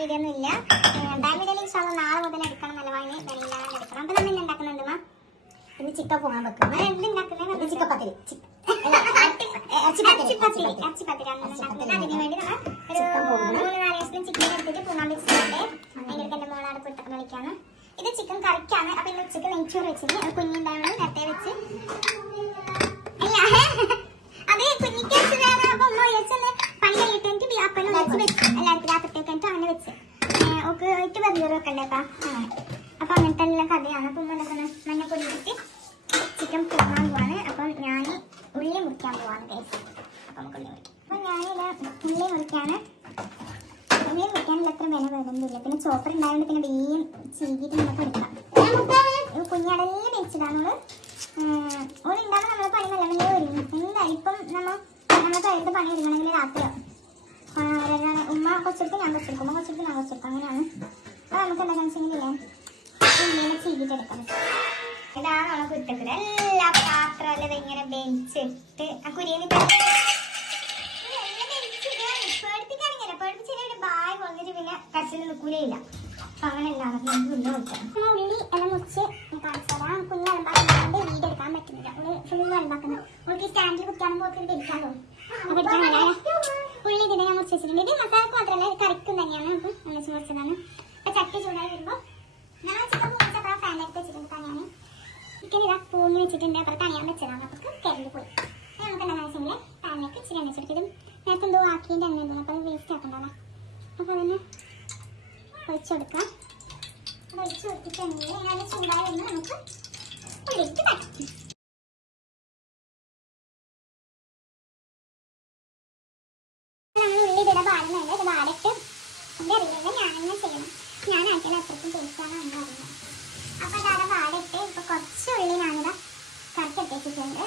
Video ഒന്നും ഇല്ല. Dam വീഡിയോയിൽ ഇൻഷാല്ലാ നാളെ മുതൽ എടുക്കണം നല്ല വാങ്ങി വെളിയിലാണ് എടുക്കണം. അപ്പൊ നമ്മൾ ഉണ്ടാക്കുന്നുണ്ട് ഇത് ചിക്കൻ പോകാൻ വെക്കും. എന്തുണ്ടാക്കുന്നത് ചിക്കപ്പത്തിരി ഇറച്ചിപ്പത്തിരി അതിന് വേണ്ടി നമ്മൾ ഒരു 3-4 ദിവസം ചിക്കൻ എടുത്തിട്ട് പൂങ്ങാൻ വെച്ചിട്ടുണ്ട്. അതിൻ്റെ എന്റെ മോളാട് പൊട്ടൊക്കെ കളിക്കാണ്. ഇത് ചിക്കൻ കറിക്കാണ്. അപ്പൊ ഇന്ന് ഉച്ചക്ക് നെയ്ച്ചോറ് വെച്ചിട്ട് കുഞ്ഞിണ്ടാവണം നേരത്തെ വെച്ച് അത് കുഞ്ഞിക്ക് വെച്ചതാണ്. അപ്പൊ ഉമ്മ വിചാരിച്ചെന്ന് പണി കഴിയിട്ട് അപ്പനും വെച്ച് എല്ലാവർക്കും രാത്രിത്തേക്കായിട്ട് അങ്ങനെ വെച്ച് ഒക്കെ ഇട്ട് വെറുതെ വെക്കണ്ടേപ്പാ അങ്ങനെ. അപ്പൊ അങ്ങനത്തെ എല്ലാം കഥയാണ്. അപ്പൊ ഉമ്മ മഞ്ഞപ്പൊടി ഇട്ടിട്ട് ചിക്കൻ പൊങ്ങാൻ പോവാണ്. അപ്പം ഞാൻ ഉള്ളി മുറിക്കാൻ പോവാണ് ഗൈസ്. അപ്പൊ നമുക്ക് ഉള്ളി മുറിക്കാം. അപ്പൊ ഞാനിത് ഉള്ളി മുറിക്കാണ്. ഉള്ളി മുറിക്കാനുള്ള അത്ര വില വരുന്നില്ല. പിന്നെ ചോപ്പർ ഉണ്ടായതുകൊണ്ട് പിന്നെ വേഗം ചീകിട്ട് നമുക്ക് എടുക്കാം. കുഞ്ഞടലിൽ വെച്ചിട്ടാണ് ഓൾ ഉണ്ടാകുമ്പോൾ നമ്മളെ പണി നല്ല വലിയ ഒരുങ്ങും. എന്തായാലും ഇപ്പം നമ്മളെ കയ്യിലത്തെ പണി ഒരുങ്ങണമെങ്കിൽ രാത്രിയാവും. ഉമ്മ കുറച്ചെടുത്ത് ഞാൻ കുറച്ചെടുക്കും, ഉമ്മ കുറച്ചെടുത്ത് ഞാൻ കുറച്ചെടുക്കും, അങ്ങനെയാണ്. അപ്പൊ നമുക്ക് എന്താ വെച്ചെങ്കിലേ ഉള്ളിനെ ചീകിട്ട് എടുക്കാം. ഇതാണ് നമ്മളെ കുറ്റത്തില് എല്ലാ പാത്രമല്ല ഇങ്ങനെ ബെഞ്ചിട്ട് ആ കുരിയന് പേടിപ്പിച്ചിട്ട് ബായ് കൊണ്ടിട്ട് പിന്നെ കച്ചിൽ നിൽക്കൂലയില്ല. അപ്പൊ അങ്ങനെ എല്ലാം ഉള്ളി വെക്കാം. ഉള്ളി എല്ലാം മുറിച്ച് കാണിച്ചാൽ കുഞ്ഞ് അലമ്പാക്കുന്നത് വീട് എടുക്കാൻ പറ്റുന്നില്ല. ഫുള്ള് അലമ്പാക്കുന്നത് നമുക്ക് ഈ സ്റ്റാൻഡിൽ കുത്തിയാകുമ്പോൾ ഇരിക്കാൻ തോന്നും. അപ്പൊ ഉള്ളി ഇതിനെ ഞാൻ മുറിച്ച് വെച്ചിട്ടുണ്ട്. ഇത് മസാലക്ക് മാത്രമല്ല കറിക്കും തന്നെയാണ്. നമുക്ക് ഒന്നിച്ച് മുറിച്ചതാണ്. അപ്പൊ ചട്ടി ചൂടായി വരുമ്പോൾ ഞാൻ ചിക്കൻ പൂച്ചപ്പോ ഫാനിലേക്ക് വെച്ചിട്ടുണ്ട്. തണിയാണ് ചിക്കൻ ഇതാ പൂങ്ങി വെച്ചിട്ടുണ്ട്. അപ്പുറം തണിയാൻ വെച്ചതാണ്. അപ്പൊ കരണ്ട് പോയി. നമുക്ക് എന്താണെന്ന് വെച്ചെങ്കിൽ ഫാനിലേക്ക് ഇച്ചിരി എണ്ണ വെച്ചെടുക്കും. നേരത്തെ എന്തോ ആക്കിയതിൻ്റെ എണ്ണ ഉണ്ടല്ലോ. അപ്പൊ അത് വേസ്റ്റ് ആക്കണ്ടല്ലോ. അപ്പൊ അതിന് ഒഴിച്ചെടുക്കാം. അത് ഒഴിച്ച് കൊടുത്തിട്ടുണ്ടെങ്കിൽ അതിന് ചൂടായി വന്ന് നമുക്ക് ഉള്ളിലേക്ക് തട്ടി ഉള്ളിയുടെ പാടുന്നുണ്ട്. ഇത് പാടിട്ട് എൻ്റെ അറിയില്ല ഞാനെങ്ങനെ ചെയ്യണം. ഞാനാക്കിയാൽ അത്രയ്ക്കും ടേസ്റ്റാണ് എന്ന് പറയുന്നത്. അപ്പൊ അതാണ് പാടിട്ട് ഇപ്പൊ കുറച്ച് ഉള്ളി ഞാനിതാ കറക്റ്റ് വെച്ചിട്ടുണ്ട്.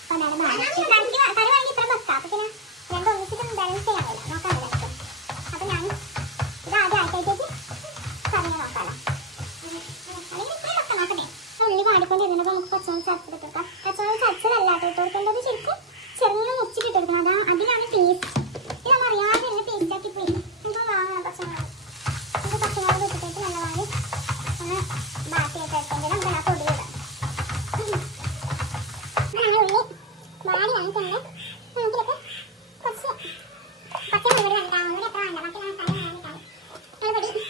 അപ്പൊ അതാണ് പാടിട്ട് കറി വേണമെങ്കിൽ ഇത്ര വെക്കാം. അപ്പൊ പിന്നെ രണ്ടും ഒന്നിച്ചിട്ട് ബാലൻസ് ചെയ്യാൻ കഴിയില്ല. നോക്കാൻ പറ്റും. അപ്പൊ ഞാൻ ഇത് ആദ്യം ആയിട്ടേക്ക് കറിയെ നോക്കാലോ. അല്ലെങ്കിൽ ഇത്ര വെക്കാം നോക്കട്ടെ. ഉള്ളി പാടിക്കൊണ്ടിരുന്നപ്പോൾ നമുക്ക് പച്ചമുളക് ചതച്ചിട്ട് വെക്കാം. പച്ചമുളക് ചതച്ചതല്ലാട്ടോ ഇട്ട് കൊടുക്കേണ്ടത്. ശരിക്കും ചെറുങ്ങനെ മുച്ചിട്ട് കൊടുക്കണം. അതിനാണ് ടേസ്റ്റ്. ഇത് നമ്മൾ അറിയാതെ തന്നെ ടേസ്റ്റ് ആക്കി പോയി. നമുക്ക് വാങ്ങണം പച്ചമുളക്. നമുക്ക് പച്ചമുളക് ഇട്ടിട്ട് നല്ല വാങ്ങി ഒന്ന് ബാക്കിയൊക്കെ എടുത്തെങ്കിൽ നമുക്ക് ആ പൊടി ഇടാം. അങ്ങനെ ഉള്ളി വാടി വാങ്ങിക്കുന്നത് നമുക്കിതൊക്കെ കുറച്ച് പച്ചമുളക് വേണ്ടാവുന്നത് എത്ര വേണ്ട. ബാക്കി മസാല വാങ്ങിക്കാം. മുളകുപൊടി,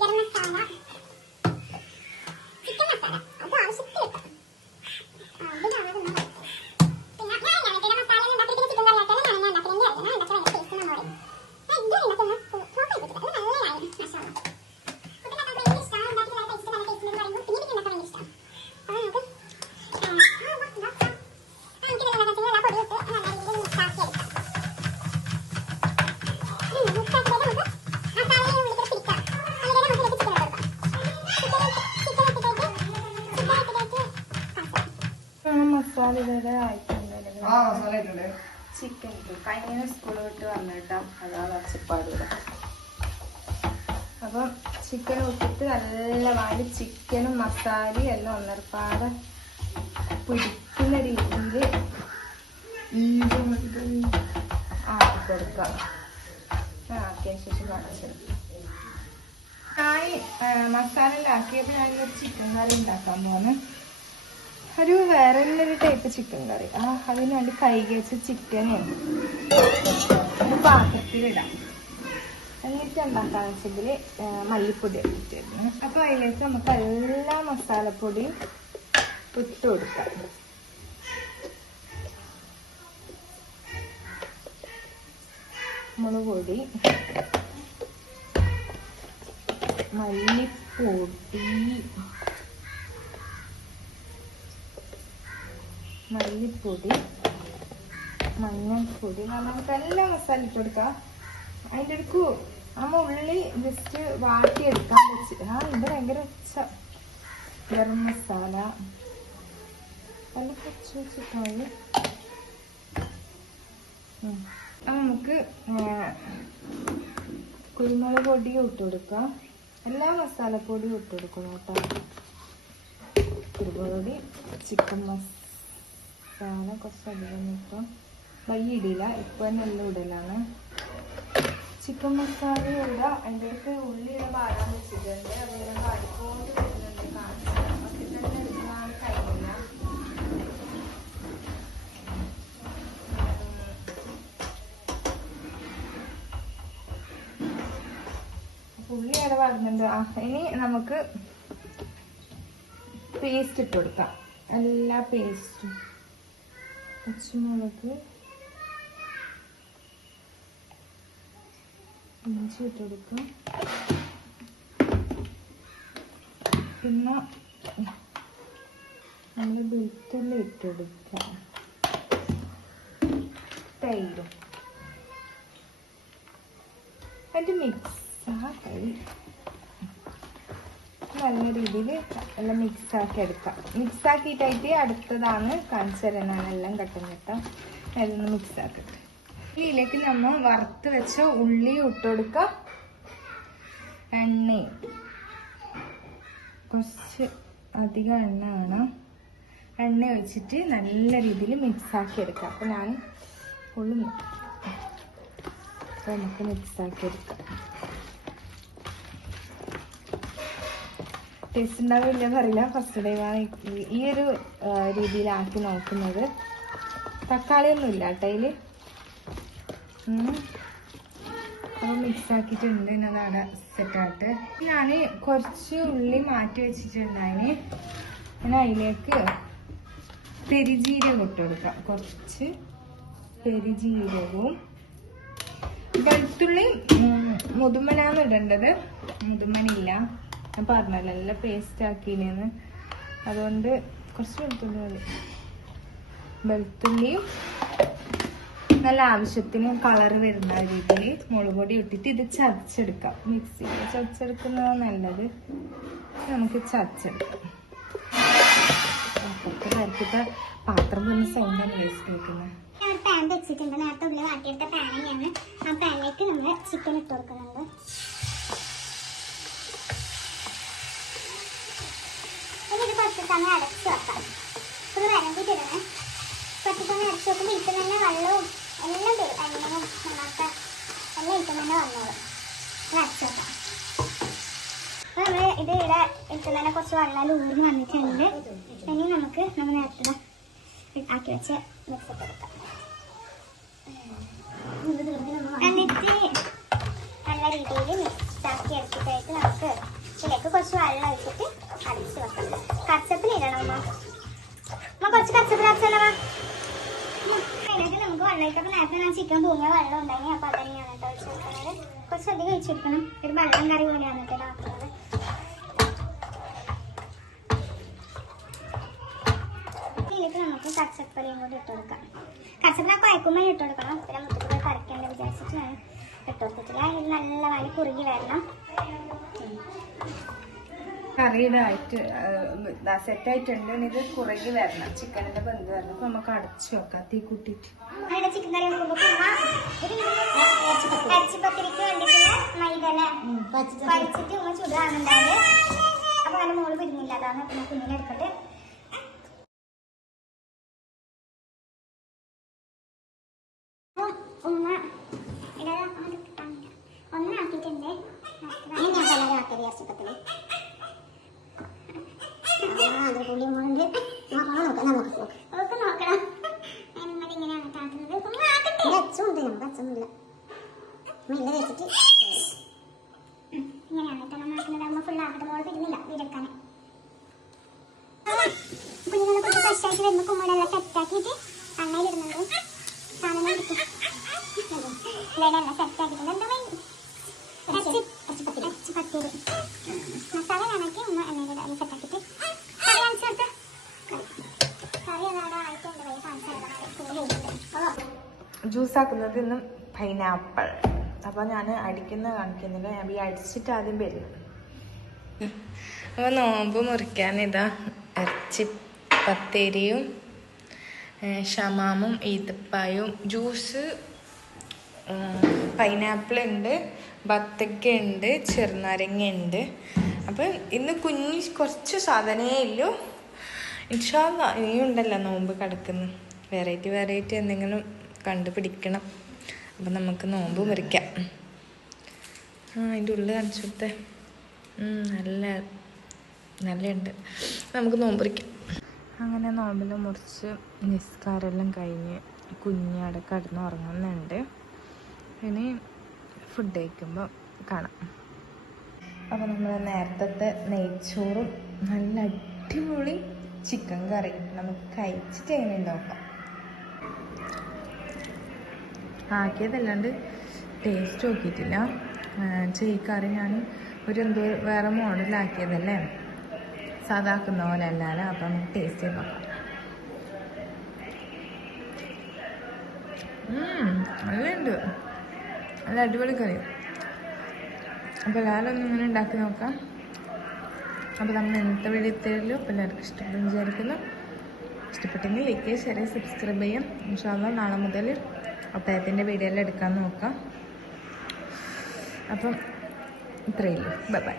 ഗരം മസാല, ചിക്കൻ മസാല അത് ആവശ്യത്തിൽ ഇട്ടാം. അതിനാണ് പിന്നെ ഞാൻ മസാല ഉണ്ടാക്കിയിട്ട് ചിക്കൻ കറി ആക്കാൻ ഞാൻ ഉണ്ടാക്കുന്നത്. ഞാൻ ഉണ്ടാക്കാൻ ഭയങ്കര ടേസ്റ്റ് നമ്മളോട് ഇത് ഉണ്ടാക്കുന്ന നോക്കി അത് നല്ലതായി മസാല കുട്ടികളൊക്കെ ഭയങ്കര ഇഷ്ടമാണ്. ഉണ്ടാക്കി നല്ല ടേസ്റ്റ് നല്ല ടേസ്റ്റ് എന്ന് പറയുമ്പോൾ പിന്നെ ഉണ്ടാക്കാൻ ഭയങ്കര ഇഷ്ടമാണ്. അപ്പോൾ നമുക്ക് മസാല ഇതുവരെ ആയിട്ടുണ്ട്. ചിക്കൻ കഴിഞ്ഞ സ്കൂളിൽ വിട്ട് വന്നിട്ടാ അതാണ് ഒച്ചപ്പാടില്ല. അപ്പം ചിക്കൻ ഇട്ടിട്ട് നല്ല വാടി ചിക്കനും മസാലയും എല്ലാം ഒന്നരപ്പാടെ പിടിക്കുന്ന രീതിയിൽ ആക്കി കൊടുക്കാം. ആക്കിയതിന് ശേഷം കാണിച്ചെടുക്കാം. മസാല ഉണ്ടാക്കിയപ്പോൾ ഞാനൊരു ചിക്കൻ കറി ഉണ്ടാക്കാൻ പോകുന്നു. ഒരു വേറെ ഒരു ടൈപ്പ് ചിക്കൻ കറി. അതിന് വേണ്ടി കഴുകി വെച്ച ചിക്കനെ ഒരു പാത്രത്തിലിടാം. എന്നിട്ട് ഉണ്ടാക്കാന്ന് വെച്ചെങ്കിൽ മല്ലിപ്പൊടി ഇട്ടിരുന്നു. അപ്പൊ അതിലേക്ക് നമുക്ക് എല്ലാ മസാലപ്പൊടിയും ഇട്ട് കൊടുക്കാം. മുളക് പൊടി, മല്ലിപ്പൊടി, മഞ്ഞൾപ്പൊടി, നമുക്ക് എല്ലാ മസാല ഇട്ട് കൊടുക്കാം. അതിൻ്റെ അടുക്ക് നമ്മ ഉള്ളി ജസ്റ്റ് വാട്ടിയെടുക്കാൻ വെച്ച് ഇത് ഭയങ്കര ഗരം മസാല എല്ലാം കുറച്ച് വെച്ചിട്ടാണ്. നമുക്ക് കുരുമുളക് പൊടിയും ഇട്ട് കൊടുക്കാം. എല്ലാ മസാലപ്പൊടിയും ഇട്ട് കൊടുക്കണം കേട്ടോ. കുരുമുളക് പൊടി, ചിക്കൻ മസാല കുറച്ചധികം ഇപ്പം വൈകിടില്ല. ഇപ്പം തന്നെ എല്ലാം ഇടലാണ്. ചിക്കൻ മസാല ഇടാം. എൻ്റെ അടുത്ത് ഉള്ളിയുടെ പാടാൻ വെച്ചിട്ടുണ്ട്. അതിങ്ങനെ പാടിക്കൊണ്ട് വരുന്നുണ്ട്. കാണിച്ചു ഒക്കെ തന്നെ എടുക്കാൻ കഴിയില്ല. ഉള്ളി അവിടെ വരുന്നുണ്ട്. ഇനി നമുക്ക് പേസ്റ്റ് ഇട്ട് കൊടുക്കാം. എല്ലാ പേസ്റ്റും പച്ചമുളക്, ഇഞ്ചി ഇട്ട് കൊടുക്കാം. പിന്നെ നമ്മൾ വെളുത്തുള്ളി ഇട്ട് കൊടുക്കാം. തൈരും അതിൻ്റെ മിക്സാക്കി നല്ല രീതിയിൽ എല്ലാം മിക്സാക്കി എടുക്കാം. മിക്സാക്കിയിട്ടായിട്ട് അടുത്തതാണ് കാണിച്ചു തരാനാണ് എല്ലാം കട്ടുന്നിട്ട് അതൊന്ന് മിക്സാക്കട്ടെ. ഇതിലേക്ക് നമ്മൾ വറുത്ത് വെച്ച ഉള്ളി ഇട്ട് കൊടുക്കാം. എണ്ണയും കുറച്ച് അധികം എണ്ണ വേണം. എണ്ണ ഒഴിച്ചിട്ട് നല്ല രീതിയിൽ മിക്സാക്കി എടുക്കാം. അപ്പോൾ ഞാൻ ഫുള്ള് നമുക്ക് മിക്സാക്കി എടുക്കാം. ടേസ്റ്റ് ഉണ്ടാവില്ലെന്ന് അറിയില്ല. ഫസ്റ്റ് ടൈമാണ് ഈ ഒരു രീതിയിലാക്കി നോക്കുന്നത്. തക്കാളിയൊന്നും ഇല്ല കേട്ടോ അതിൽ. അപ്പോൾ മിക്സാക്കിയിട്ടുണ്ട്. അതാണ് സെറ്റായിട്ട് ഞാൻ കുറച്ച് ഉള്ളി മാറ്റി വെച്ചിട്ടുണ്ടായിന്. ഞാൻ അതിലേക്ക് പെരിജീരകം ഇട്ട് കൊടുക്കാം. കുറച്ച് പെരിജീരകവും വെളുത്തുള്ളി മുതുമനാന്ന് ഇടേണ്ടത്. മുതുമനില്ല, ഞാൻ പറഞ്ഞല്ലോ നല്ല പേസ്റ്റ് ആക്കിയെന്ന്. അതുകൊണ്ട് കുറച്ച് വെളുത്തുള്ളി മതി. വെളുത്തുള്ളിയും നല്ല ആവശ്യത്തിന് കളർ വരുന്ന രീതിയിൽ മുളക് പൊടി ഇട്ടിട്ട് ഇത് ചതച്ചെടുക്കാം. മിക്സിയിൽ ചതച്ചെടുക്കുന്നതാണ് നല്ലത്. നമുക്ക് ചതച്ചെടുക്കാം. നേരത്തെ പാത്രം വന്ന് സൗണ്ടാണ് വേസ്റ്റ് വെക്കുന്നത്. പാൻ വെച്ചിട്ടുണ്ട്. നേരത്തെ ഉള്ളിൽ വാട്ടിയെടുത്ത പാൻ തന്നെയാണ്. ആ പാനിലേക്ക് നമ്മൾ ചിക്കൻ ഇട്ട് കൊടുക്കുന്നുണ്ട്. ഇനി ഇത് കുറച്ച് സമയം അടച്ചു വെക്കാം. ഇത് വരണ്ടിട്ടിടണേ. കുറച്ച് സമയം അടച്ചു വെക്കുമ്പോൾ ഇട്ട് തന്നെ വെള്ളവും എല്ലാം തരും. എണ്ണയും നന്നാക്ക എല്ലാം ഇട്ട് തന്നെ വന്നോളും. ഇത് അടച്ചു വെക്കാം. അപ്പോൾ നമ്മൾ ഇത് ഇവിടെ ഇട്ട് തന്നെ കുറച്ച് വെള്ളം ഊർന്ന് വന്നിട്ടുണ്ട്. ഇനി നമുക്ക് നമ്മൾ നേരത്തെ ആക്കി വെച്ച് മിക്സ് ഇട്ട് കൊടുക്കാം. എന്നിട്ട് നല്ല രീതിയിൽ മിക്സാക്കി എടുത്തിട്ടായിട്ട് നമുക്ക് ഇതിലേക്ക് കുറച്ച് വെള്ളം ഒഴിച്ചിട്ട് അടച്ച് വെക്കാം. കച്ചപ്പിൽ ഇടണം അമ്മ. കുറച്ച് കച്ചപ്പിൽ അടച്ചല്ലോ. അതിനകത്ത് നമുക്ക് വെള്ളം ഒഴിച്ചപ്പോൾ നേരത്തെ ഞാൻ ചിക്കൻ തൂങ്ങിയ വെള്ളം ഉണ്ടായി. അപ്പോൾ അത് തന്നെയാണ് കേട്ടോ ഒഴിച്ച് വെക്കുന്നത്. കുറച്ചധികം ഒഴിച്ചെടുക്കണം. ഒരു വെള്ളം കറി പോലെയാണ് കേട്ടോ ആക്കുന്നത്. ഇതിലേക്ക് നമുക്ക് കച്ചപ്പലയും കൂടി ഇട്ട് കൊടുക്കാം. കച്ചപ്പല കുഴക്കുമ്പോൾ ഇട്ട് കൊടുക്കണം. പിന്നെ മുട്ടത്തിൽ കറക്കേണ്ട വിചാരിച്ചിട്ട് ഞാൻ ഇട്ട് കൊടുത്തിട്ടില്ല. ഇത് നല്ല വാരി കുറുകി വരണം. കറിയുടെ ആയിട്ട് സെറ്റായിട്ടുണ്ട്. ഇത് കുറുകി വരണം. ചിക്കനിന്റെ ബന്ധം വരണം. അപ്പൊ നമുക്ക് അടച്ചു വെക്കാം തീ കൂട്ടിയിട്ട്. അതിന്റെ ചിക്കൻ കറി ഇറച്ചിപ്പത്തിരിക്ക് വേണ്ടിയിട്ടുള്ള മൈദല കഴിച്ചിട്ട് ഉമ്മ ചുടാണുണ്ടായത്. അപ്പൊ നല്ല മോള് പിരിഞ്ഞില്ല. അതാണ് കുഞ്ഞിനെ എടുക്കട്ടെ. ഉമ്മ ഒന്നാക്കിട്ടുണ്ട്. ഇറച്ചിപ്പത്തിരി നോക്കണം. ഇങ്ങനെയാണ് കാട്ടുന്നത്. ഇങ്ങനെയാണ് കേട്ടോ നന്നാക്കുന്നത്. അമ്മ ഫുള്ളാക്കട്ടെ. മോള് പിരിഞ്ഞില്ല വീടെടുക്കാന്. കുഞ്ഞുങ്ങളെ കുറച്ച് ഫ്രഷായിട്ട് വരുമ്പോൾ കുമ്മളെല്ലാം സെറ്റാക്കിയിട്ട് അണ്ണയിലിടുന്നുണ്ട്. സാധനം എടുക്കും. ഇവിടെയെല്ലാം സെറ്റാക്കിയിട്ടുണ്ട്. എന്താ ഇറച്ചിപ്പത്തിരി മസാല കണക്കി ഒന്ന് എണ്ണയിലിടാൻ സെറ്റാക്കിയിട്ട് കറി കാണിച്ചെടുത്ത് കറി അതാണ് ആയിട്ടുണ്ട്. ജ്യൂസ് ആക്കുന്നത് ഇന്ന് പൈനാപ്പിൾ. അപ്പോൾ ഞാൻ അടിക്കുന്ന കാണിക്കുന്നില്ല. ഞാൻ ഈ അടിച്ചിട്ട് ആദ്യം വരും. അപ്പോൾ നോമ്പ് മുറിക്കാൻ ഇതാ ഇറച്ചിപ്പത്തിരിയും ഷമാമും ഈത്തപ്പായും ജ്യൂസ്. പൈനാപ്പിൾ ഉണ്ട്, ബത്തക്ക ഉണ്ട്, ചെറുനാരങ്ങ ഉണ്ട്. അപ്പം ഇന്ന് കുറച്ച് സാധനമേ ഉള്ളൂ. ഇൻഷാ അല്ലാഹ് ഇനിയും ഉണ്ടല്ലോ നോമ്പ് കിടക്കുന്നു. വെറൈറ്റി എന്തെങ്കിലും കണ്ടുപിടിക്കണം. അപ്പം നമുക്ക് നോമ്പ് മുറിക്കാം. അതിൻ്റെ ഉള്ളിൽ കാണിച്ചെടുത്തേ നല്ലുണ്ട്. നമുക്ക് നോമ്പറിക്കാം. അങ്ങനെ നോമ്പിൽ മുറിച്ച് നിസ്കാരമെല്ലാം കഴിഞ്ഞ് കുഞ്ഞവിടെ കിടന്ന് ഉറങ്ങുന്നുണ്ട്. ഇനി ഫുഡ് കഴിക്കുമ്പോൾ കാണാം. അപ്പോൾ നമ്മൾ നേരത്തെ നെയ്ച്ചോറും നല്ല അടിപൊളി ചിക്കൻ കറി നമുക്ക് കഴിച്ചിട്ട് എങ്ങനെ നോക്കാം. ആക്കിയതല്ലാണ്ട് ടേസ്റ്റ് നോക്കിയിട്ടില്ല. ഈ കറി ഞാൻ എന്തോ വേറെ മോഡലാക്കിയതല്ലേ, സാധാക്കുന്ന പോലെ അല്ലാതെ. അപ്പം നമുക്ക് ടേസ്റ്റ് ചെയ്ത് നോക്കാം. നല്ലുണ്ട്, നല്ല അടിപൊളി കറി. അപ്പോൾ എല്ലാവരും ഒന്ന് ഇങ്ങനെ ഉണ്ടാക്കി നോക്കാം. അപ്പോൾ നമ്മൾ ഇന്നത്തെ വീഡിയോ ഇത്രയുള്ളൂ. അപ്പോൾ എല്ലാവർക്കും ഇഷ്ടപ്പെടും വിചാരിക്കുന്നു. ഇഷ്ടപ്പെട്ടെങ്കിൽ ലൈക്ക്, ഷെയർ, സബ്സ്ക്രൈബ് ചെയ്യാം. ഇൻഷാ അല്ലാഹ് നാളെ മുതൽ ഒട്ടകത്തിൻ്റെ വീഡിയോ എല്ലാം എടുക്കാൻ നോക്കാം. അപ്പം ഇത്രയേ ഉള്ളൂ. Bye bye.